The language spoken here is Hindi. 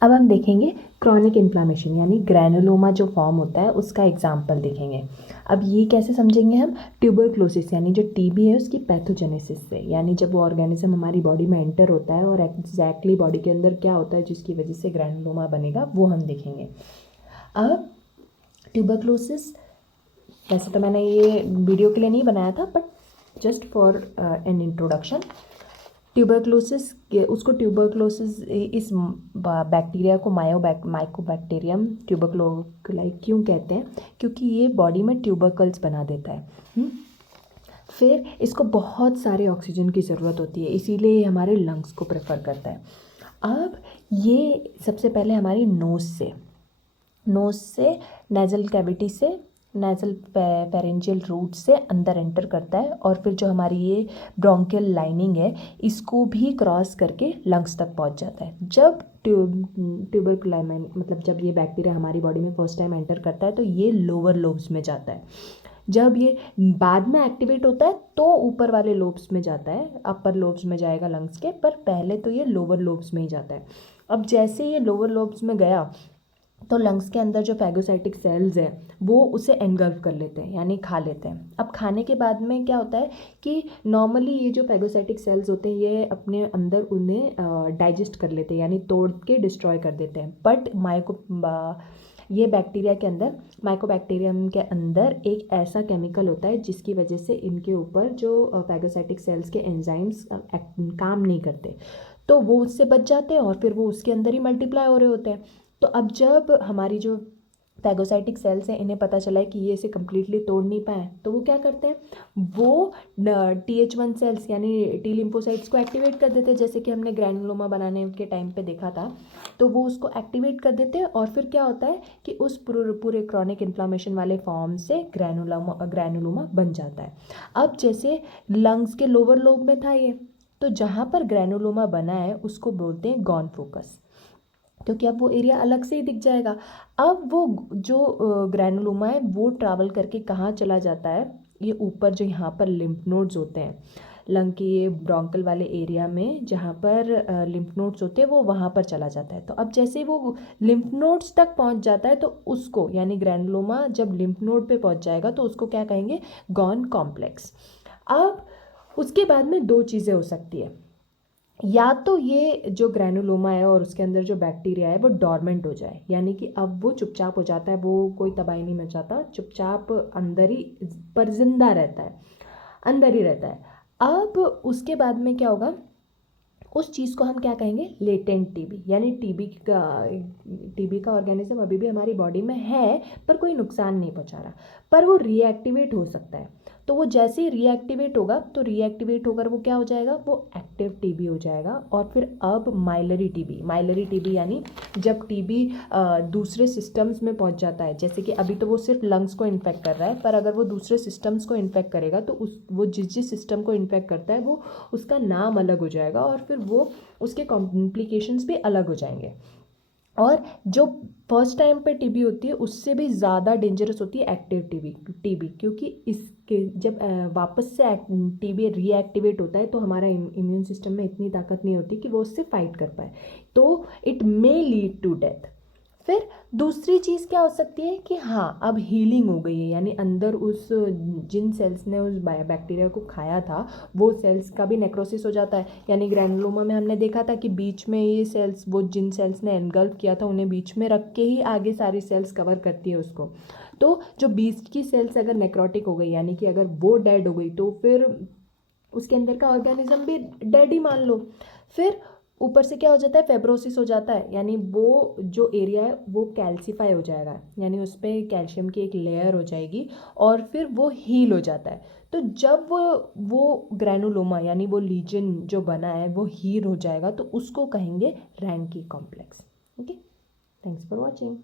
अब हम देखेंगे क्रॉनिक इन्फ्लामेशन यानी ग्रैनुलोमा जो फॉर्म होता है उसका एग्जाम्पल देखेंगे। अब ये कैसे समझेंगे हम, ट्यूबरक्लोसिस यानी जो टीबी है उसकी पैथोजेनेसिस से, यानी जब वो ऑर्गेनिज्म हमारी बॉडी में एंटर होता है और एग्जैक्टली बॉडी के अंदर क्या होता है जिसकी वजह से ग्रैनुलोमा बनेगा वो हम देखेंगे। अब ट्यूबरक्लोसिस, वैसे तो मैंने ये वीडियो के लिए नहीं बनाया था but just for an introduction, tuberculosis उसको ट्यूबरक्लोसिस इस बैक्टीरिया को माइकोबैक्टीरियम ट्यूबरक्लोलाई क्यों कहते हैं, क्योंकि ये बॉडी में ट्यूबरकल्स बना देता है। फिर इसको बहुत सारे ऑक्सीजन की ज़रूरत होती है, इसीलिए ये हमारे लंग्स को प्रेफर करता है। अब ये सबसे पहले हमारी नोज़ से नेज़ल कैविटी से नेज़ल फेरेंजियल रूट से अंदर एंटर करता है और फिर जो हमारी ये ब्रोंकियल लाइनिंग है इसको भी क्रॉस करके लंग्स तक पहुंच जाता है। जब ट्यूबरकुलाइन मतलब जब ये बैक्टीरिया हमारी बॉडी में फर्स्ट टाइम एंटर करता है तो ये लोअर लोब्स में जाता है। जब ये बाद में एक्टिवेट होता है तो ऊपर वाले लोब्स में जाता है, अपर लोब्स में जाएगा लंग्स के, पर पहले तो ये लोअर लोब्स में ही जाता है। अब जैसे ये लोअर लोब्स में गया तो लंग्स के अंदर जो फैगोसाइटिक सेल्स हैं वो उसे एनगल्फ कर लेते हैं यानी खा लेते हैं। अब खाने के बाद में क्या होता है कि नॉर्मली ये जो फैगोसाइटिक सेल्स होते हैं ये अपने अंदर उन्हें डाइजेस्ट कर लेते हैं यानी तोड़ के डिस्ट्रॉय कर देते हैं। बट ये बैक्टीरिया के अंदर, माइकोबैक्टीरियम के अंदर एक ऐसा केमिकल होता है जिसकी वजह से इनके ऊपर जो फैगोसाइटिक सेल्स के एंजाइम्स काम नहीं करते, तो वो उससे बच जाते हैं और फिर वो उसके अंदर ही मल्टीप्लाई हो रहे होते हैं। तो अब जब हमारी जो फैगोसाइटिक सेल्स हैं इन्हें पता चला है कि ये इसे कम्प्लीटली तोड़ नहीं पाए, तो वो क्या करते हैं, वो TH1 सेल्स यानी टी लिम्फोसाइट्स को एक्टिवेट कर देते हैं, जैसे कि हमने ग्रैनुलोमा बनाने के टाइम पे देखा था। तो वो उसको एक्टिवेट कर देते हैं और फिर क्या होता है कि उस पूरे क्रॉनिक इन्फ्लामेशन वाले फॉर्म से ग्रैनुलोमा बन जाता है। अब जैसे लंग्स के लोअर लोब में था ये, तो जहाँ पर ग्रैनुलोमा बना है उसको बोलते हैं गॉन फोकस, क्योंकि अब वो एरिया अलग से ही दिख जाएगा। अब वो जो ग्रैनुलोमा है वो ट्रैवल करके कहाँ चला जाता है, ये ऊपर जो यहाँ पर लिम्फ नोड्स होते हैं लंग के ये ब्रोंकल वाले एरिया में, जहाँ पर लिम्फ नोड्स होते हैं वो वहाँ पर चला जाता है। तो अब जैसे वो लिम्फ नोड्स तक पहुँच जाता है तो उसको यानी ग्रैनुलोमा जब लिम्फ नोड पे पहुँच जाएगा तो उसको क्या कहेंगे, गॉन कॉम्प्लेक्स। अब उसके बाद में दो चीज़ें हो सकती है, या तो ये जो ग्रैनुलोमा है और उसके अंदर जो बैक्टीरिया है वो डॉर्मेंट हो जाए, यानी कि अब वो चुपचाप हो जाता है, वो कोई तबाही नहीं मचाता, चुपचाप अंदर ही पर जिंदा रहता है, अंदर ही रहता है। अब उसके बाद में क्या होगा, उस चीज़ को हम क्या कहेंगे, लेटेंट टीबी, यानी टीबी का ऑर्गेनिज्म अभी भी हमारी बॉडी में है पर कोई नुकसान नहीं पहुंचा रहा, पर वो रीएक्टिवेट हो सकता है। तो वो जैसे ही रीएक्टिवेट होगा तो रीएक्टिवेट होकर वो क्या हो जाएगा, वो एक्टिव टीबी हो जाएगा। और फिर अब माइलरी टीबी यानी जब टीबी दूसरे सिस्टम्स में पहुंच जाता है, जैसे कि अभी तो वो सिर्फ लंग्स को इन्फेक्ट कर रहा है, पर अगर वो दूसरे सिस्टम्स को इन्फेक्ट करेगा तो वो जिस सिस्टम को इन्फेक्ट करता है वो उसका नाम अलग हो जाएगा और फिर वो उसके कॉम्प्लिकेशंस भी अलग हो जाएंगे। और जो फर्स्ट टाइम पे टीबी होती है उससे भी ज़्यादा डेंजरस होती है एक्टिव टीबी, क्योंकि इसके जब वापस से टीबी रीएक्टिवेट होता है तो हमारा इम्यून सिस्टम में इतनी ताकत नहीं होती कि वो उससे फाइट कर पाए, तो it may lead to death. फिर दूसरी चीज़ क्या हो सकती है कि हाँ अब हीलिंग हो गई है, यानी अंदर उस जिन सेल्स ने उस बैक्टीरिया को खाया था वो सेल्स का भी नेक्रोसिस हो जाता है। यानी ग्रैनुलोमा में हमने देखा था कि बीच में ये सेल्स, वो जिन सेल्स ने एनगल्फ किया था उन्हें बीच में रख के ही आगे सारी सेल्स कवर करती है उसको। तो जो बीच की सेल्स अगर नेक्रोटिक हो गई यानी कि अगर वो डेड हो गई तो फिर उसके अंदर का ऑर्गेनिज्म भी डेड ही मान लो। फिर ऊपर से क्या हो जाता है, फेब्रोसिस हो जाता है, यानी वो जो एरिया है वो कैल्सीफाई हो जाएगा, यानी उस पर कैल्शियम की एक लेयर हो जाएगी और फिर वो हील हो जाता है। तो जब वो ग्रैनुलोमा यानी वो लीजन जो बना है वो हील हो जाएगा तो उसको कहेंगे Ranke complex. Okay, thanks for watching.